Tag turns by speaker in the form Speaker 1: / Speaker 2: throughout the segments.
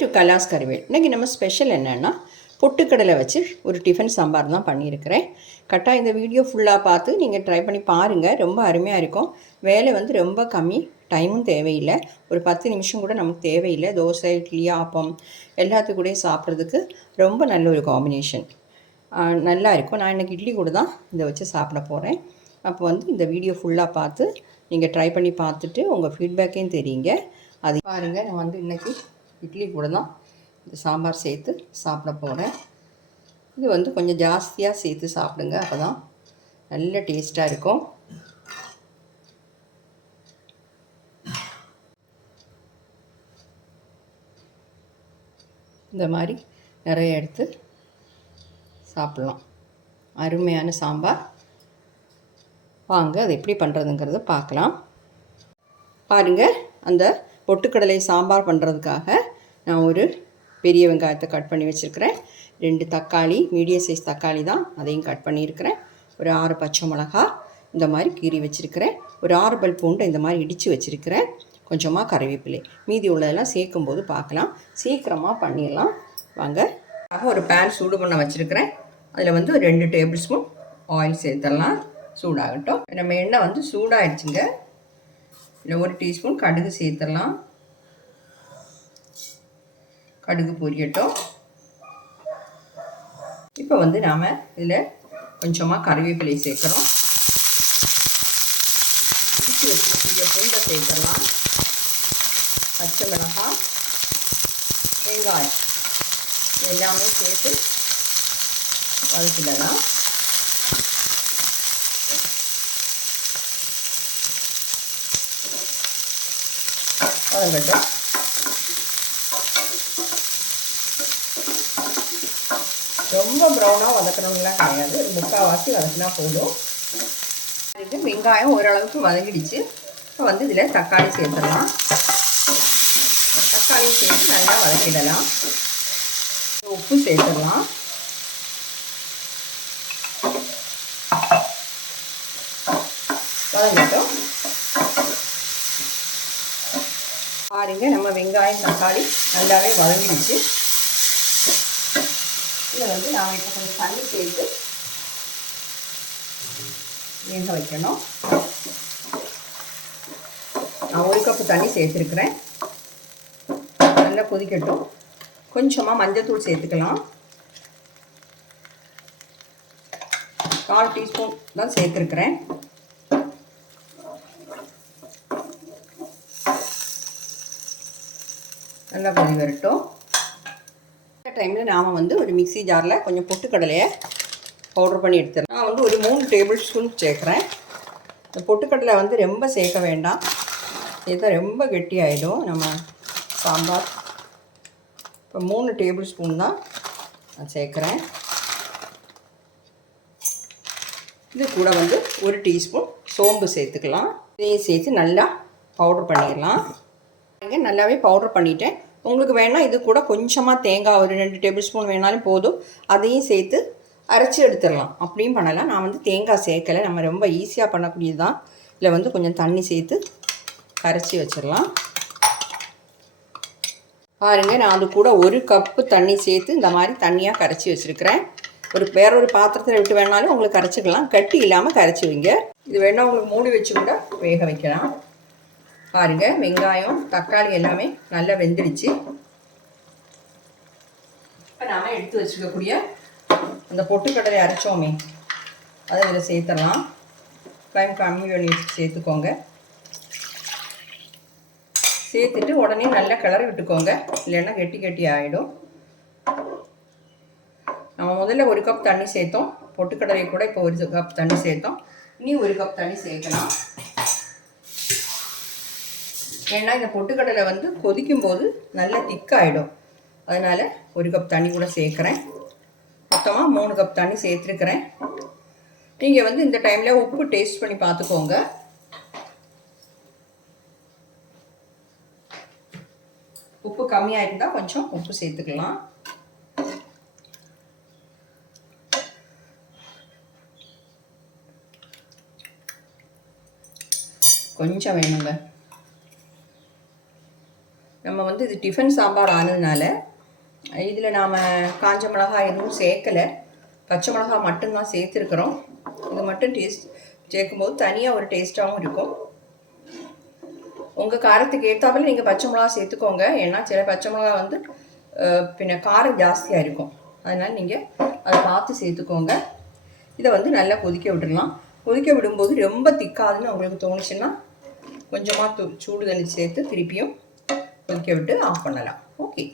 Speaker 1: To கலாஸ் Karuvel. இன்றைக்கி நம்ம special என்னென்னா பொட்டுக்கடலை வச்சு ஒரு டிஃபன் சாம்பார் தான் பண்ணியிருக்கிறேன். கரெக்டாக இந்த வீடியோ ஃபுல்லாக பார்த்து நீங்கள் ட்ரை பண்ணி பாருங்கள் ரொம்ப அருமையாக இருக்கும். வேலை வந்து ரொம்ப கம்மி. டைமும் தேவையில்லை. ஒரு பத்து நிமிஷம் கூட நமக்கு தேவையில்லை. தோசை இட்லி ஆப்பம் எல்லாத்துக்கூடயும் சாப்பிட்றதுக்கு ரொம்ப நல்ல ஒரு காம்பினேஷன் நல்லா இருக்கும். நான் இன்றைக்கி இட்லி கூட தான் இதை வச்சு சாப்பிட போகிறேன் அப்போ வந்து இந்த வீடியோ ஃபுல்லாக பார்த்து நீங்கள் ட்ரை பண்ணி பார்த்துட்டு உங்கள் ஃபீட்பேக்கையும் தெரியுங்க. அது பாருங்கள் நான் வந்து இன்றைக்கி இட்லி கூட தான் இந்த சாம்பார் சேர்த்து சாப்பிட போகிறேன் இது வந்து கொஞ்சம் ஜாஸ்தியாக சேர்த்து சாப்பிடுங்க அப்போ தான் நல்ல டேஸ்ட்டாக இருக்கும். இந்த மாதிரி நிறைய எடுத்து சாப்பிட்லாம். அருமையான சாம்பார். வாங்க அது எப்படி பண்ணுறதுங்கிறத பார்க்கலாம். பாருங்கள் அந்த பொட்டுக்கடலை சாம்பார் பண்ணுறதுக்காக நான் ஒரு பெரிய வெங்காயத்தை கட் பண்ணி வச்சுருக்கிறேன். ரெண்டு தக்காளி மீடியம் சைஸ் தக்காளி தான் அதையும் கட் பண்ணியிருக்கிறேன். ஒரு ஆறு பச்சை மிளகா இந்த மாதிரி கீறி வச்சுருக்கிறேன். ஒரு ஆறு பல் பூண்டை இந்த மாதிரி இடித்து வச்சுருக்கிறேன். கொஞ்சமாக கறிவேப்பிலை மீதி உள்ளதெல்லாம் சேர்க்கும்போது பார்க்கலாம். சீக்கிரமாக பண்ணிடலாம். வாங்க. ஒரு பேன் சூடு பண்ண வச்சுருக்கிறேன். அதில் வந்து ஒரு ரெண்டு டேபிள் ஸ்பூன் ஆயில் சேர்த்துடலாம். சூடாகட்டும். நம்ம எண்ணெய் வந்து சூடாகிடுச்சுங்க இதில் ஒரு டீஸ்பூன் கடுகு சேர்த்துடலாம். கடுகு பொரியட்டும். இப்போ வந்து நாம் இதில் கொஞ்சமாக கறிவேப்பிலை சேர்க்குறோம். பூண்டை சேர்த்துடலாம். பச்சை மிளகாய் வெங்காயம் எல்லாமே சேர்த்து வதக்கிடலாம். வதங்கட்டும் ரொம்ப ப்ரௌனாக வதக்கணும்லாம் கிடையாது. முக்கால்வாசி வதக்கினா போதும். இது வெங்காயம் ஓரளவுக்கு வதங்கிடுச்சு. இப்போ வந்து இதில் தக்காளி சேர்த்துடலாம். தக்காளி சேர்த்து நல்லா வதக்கிடலாம். உப்பு சேர்த்துடலாம். வதங்கட்டும். பாருங்க நம்ம வெங்காயம் தக்காளி நல்லாவே வதங்கிடுச்சு. வந்து நாம் இப்போ கொஞ்சம் தண்ணி சேர்த்து வேக வைக்கணும். நான் ஒரு கப்பு தண்ணி சேர்த்துருக்குறேன். நல்லா கொதிக்கட்டும். கொஞ்சமாக மஞ்சத்தூள் சேர்த்துக்கலாம். கால் டீஸ்பூன் தான் சேர்த்துருக்குறேன். நல்லா கொதி வரட்டும். டைமில் நாம் வந்து ஒரு மிக்சி ஜாரில் கொஞ்சம் பொட்டுக்கடலையை பவுடர் பண்ணி எடுத்துறேன் நான் வந்து ஒரு மூணு டேபிள் ஸ்பூன் சேர்க்குறேன். இந்த பொட்டுக்கடலை வந்து ரொம்ப சேர்க்க வேண்டாம். சேர்த்தா ரொம்ப கெட்டியாயிடும். நம்ம சாம்பார். இப்போ மூணு டேபிள் ஸ்பூன் தான் நான் சேர்க்குறேன். இது கூட வந்து ஒரு டீஸ்பூன் சோம்பு சேர்த்துக்கலாம். இதையும் சேர்த்து நல்லா பவுடர் பண்ணிடலாம். நல்லாவே பவுடர் பண்ணிட்டேன். உங்களுக்கு வேணால் இது கூட கொஞ்சமாக தேங்காய் ஒரு ரெண்டு டேபிள் ஸ்பூன் வேணாலும் போதும். அதையும் சேர்த்து அரைச்சி எடுத்துடலாம். அப்படியும் பண்ணலாம். நான் வந்து தேங்காய் சேர்க்கலை. நம்ம ரொம்ப ஈஸியாக பண்ணக்கூடியது தான் இதில் வந்து கொஞ்சம் தண்ணி சேர்த்து கரைச்சி வச்சிடலாம். பாருங்கள் நான் அது கூட ஒரு கப்பு தண்ணி சேர்த்து இந்த மாதிரி தண்ணியாக கரைச்சி வச்சுருக்கிறேன். ஒரு வேற ஒரு பாத்திரத்தில் விட்டு வேணாலும் உங்களுக்கு கரைச்சிக்கலாம் கட்டி இல்லாமல் கரைச்சி வைங்க. இது வேணால் உங்களுக்கு மூடி வச்சு கூட வேக வைக்கலாம். பாருங்கள் வெங்காயம் தக்காளி எல்லாமே நல்லா வெந்துடுச்சு. இப்போ நாம் எடுத்து வச்சுக்கக்கூடிய அந்த பொட்டுக்கடலை அரைச்சோமே அதை இதில் சேர்த்துடலாம். ஃப்ளைம் கம்மி பண்ணி சேர்த்துக்கோங்க. சேர்த்துட்டு உடனே நல்லா கிளறி விட்டுக்கோங்க. இல்லைன்னா கெட்டி கெட்டி ஆகிடும் நம்ம முதல்ல ஒரு கப் தண்ணி சேர்த்தோம். பொட்டுக்கடலை கூட இப்போ ஒரு கப் தண்ணி சேர்த்தோம். இனி ஒரு கப் தண்ணி சேர்க்கலாம். ஏன்னா இந்த பொட்டுக்கடலை வந்து கொதிக்கும் போது நல்லா திக்காயிடும். அதனால் ஒரு கப் தண்ணி கூட சேர்க்குறேன். மொத்தமாக மூணு கப் தண்ணி சேர்த்துருக்குறேன். நீங்கள் வந்து இந்த டைமில் உப்பு டேஸ்ட் பண்ணி பார்த்துக்கோங்க. உப்பு கம்மியாக இருந்தால் கொஞ்சம் உப்பு சேர்த்துக்கலாம். கொஞ்சம் வேணுங்க. நம்ம வந்து இது டிஃபன் சாம்பார் ஆனதுனால இதில் நாம் காஞ்ச மிளகாய் எதுவும் சேர்க்கலை. பச்சை மிளகாய் மட்டும்தான் சேர்த்துருக்குறோம். இது மட்டும் டேஸ்ட் சேர்க்கும்போது தனியாக ஒரு டேஸ்ட்டாகவும் இருக்கும். உங்கள் காரத்துக்கு ஏற்றாப்புல நீங்கள் பச்சை மிளகா சேர்த்துக்கோங்க. ஏன்னா சில பச்சை மிளகா வந்து பின்ன காரம் ஜாஸ்தியாக இருக்கும். அதனால் நீங்கள் அதை பார்த்து சேர்த்துக்கோங்க. இதை வந்து நல்லா கொதிக்க விட்டுடலாம். கொதிக்க விடும்போது ரொம்ப திக்காதுன்னு உங்களுக்கு தோணுச்சுன்னா கொஞ்சமாக தூ சூடு தண்ணி சேர்த்து திருப்பியும் கொதிக்க விட்டு ஆஃப் பண்ணலாம். ஓகே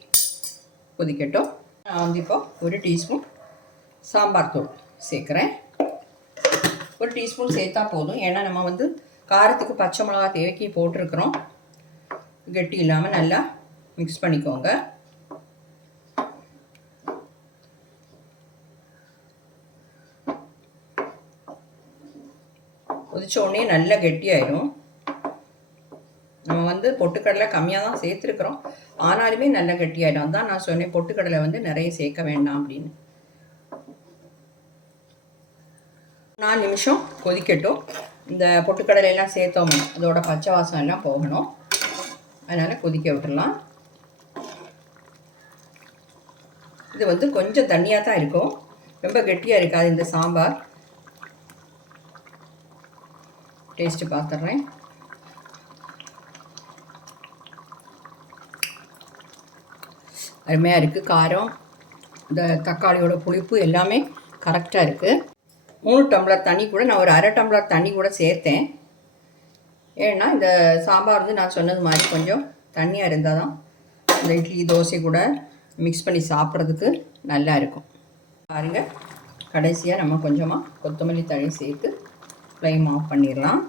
Speaker 1: கொதிக்கட்டும். நான் வந்து இப்போ ஒரு டீஸ்பூன் சாம்பார் தூள் சேர்க்குறேன். ஒரு டீஸ்பூன் சேர்த்தா போதும். ஏன்னா நம்ம வந்து காரத்துக்கு பச்சை மிளகா தேவைக்கு போட்டிருக்கிறோம். கெட்டி இல்லாமல் நல்லா மிக்ஸ் பண்ணிக்கோங்க. கொதிச்ச உடனே நல்லா கெட்டியாயிடும் வந்து பொட்டுக்கடலை கம்மியாக தான் சேர்த்துருக்குறோம். ஆனாலுமே நல்லா கெட்டியாயிடும். தான் நான் சொன்னேன் பொட்டுக்கடலை வந்து நிறைய சேர்க்க வேண்டாம் அப்படின்னு. நாலு நிமிஷம் கொதிக்கட்டும். இந்த பொட்டுக்கடலை எல்லாம் சேர்த்தோம். அதோட பச்சை வாசம் எல்லாம் போகணும். அதனால் கொதிக்க விட்டுறலாம் இது வந்து கொஞ்சம் தண்ணியாக தான் இருக்கும். ரொம்ப கெட்டியாக இருக்காது இந்த சாம்பார். டேஸ்ட்டு பார்த்துட்றேன். அருமையாக இருக்குது காரம் இந்த தக்காளியோட புளிப்பு எல்லாமே கரெக்டாக இருக்குது மூணு டம்ளர் தண்ணி கூட நான் ஒரு அரை டம்ளர் தண்ணி கூட சேர்த்தேன். ஏன்னா இந்த சாம்பார் வந்து நான் சொன்னது மாதிரி கொஞ்சம் தண்ணியாக இருந்தால் தான் இந்த இட்லி தோசை கூட மிக்ஸ் பண்ணி சாப்பிட்றதுக்கு நல்லா இருக்கும். பாருங்கள் கடைசியாக நம்ம கொஞ்சமாக கொத்தமல்லி தழை சேர்த்து ஃப்ளைம் ஆஃப் பண்ணிடலாம்.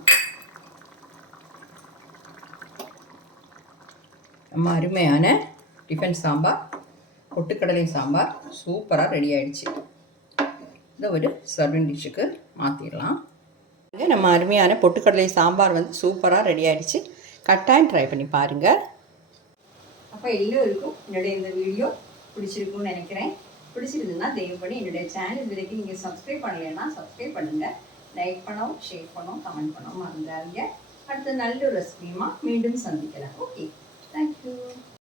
Speaker 1: நம்ம அருமையான டிஃபன் சாம்பார் பொட்டுக்கடலை சாம்பார் சூப்பராக ரெடி ஆயிடுச்சு. இந்த ஒரு சர்விங் டிஷ்ஷுக்கு மாற்றிடலாம் நம்ம அருமையான பொட்டுக்கடலை சாம்பார் வந்து சூப்பராக ரெடி ஆகிடுச்சு கட்டாயம் ட்ரை பண்ணி பாருங்கள் அப்போ எல்லோருக்கும் என்னுடைய இந்த வீடியோ பிடிச்சிருக்கும்னு நினைக்கிறேன். பிடிச்சிருந்ததுன்னா தயவு பண்ணி என்னுடைய சேனல் வரைக்கும் நீங்கள் சப்ஸ்கிரைப் பண்ணலைன்னா சப்ஸ்கிரைப் பண்ணுங்கள் லைக் பண்ணவும் ஷேர் பண்ணவும் கமெண்ட் பண்ணவும் மறந்துடாதீங்க. அடுத்த நல்ல ஒரு ரெசிபியுமா மீண்டும் சந்திக்கலாம். Okay thank you